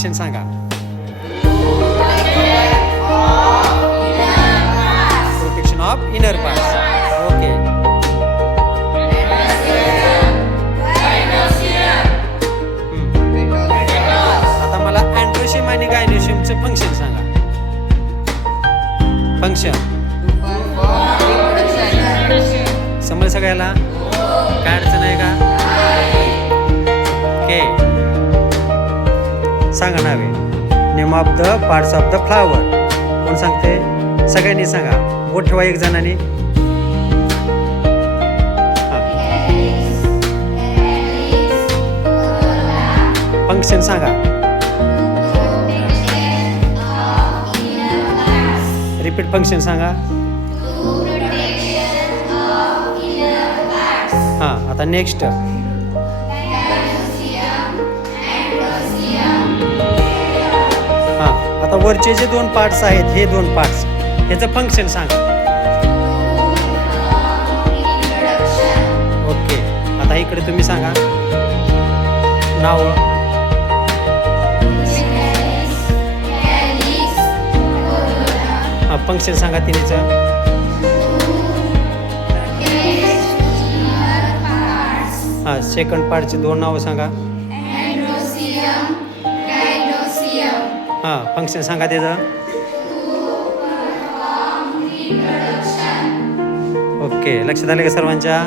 Function सांगा. Protection of inner parts. Okay. आता मला अँड्रोशियम आणि गायनोशियमचं फंक्शन सांगा. फंक्शन समज सगळ्याला काय अडचण आहे का? ओके. सांगा नावे. Name of the parts of the flower. कोण सांगते? सगळ्यांनी सांगा. बोट ठेवा एक जणांनी. फंक्शन सांगा. रिपीट फंक्शन सांगा. हां आता नेक्स्ट. हां आता वरचे जे दोन पार्ट्स आहेत हे दोन पार्ट्स ह्याचं फंक्शन सांगा. ओके. आता इकडे तुम्ही सांगा नाव. हां फंक्शन सांगा तिन्हीचं. हां सेकंड पार्टची दोन नावं सांगा. हां फंक्शन सांगा त्याचं. ओके. लक्षात आलं का सर्वांच्या?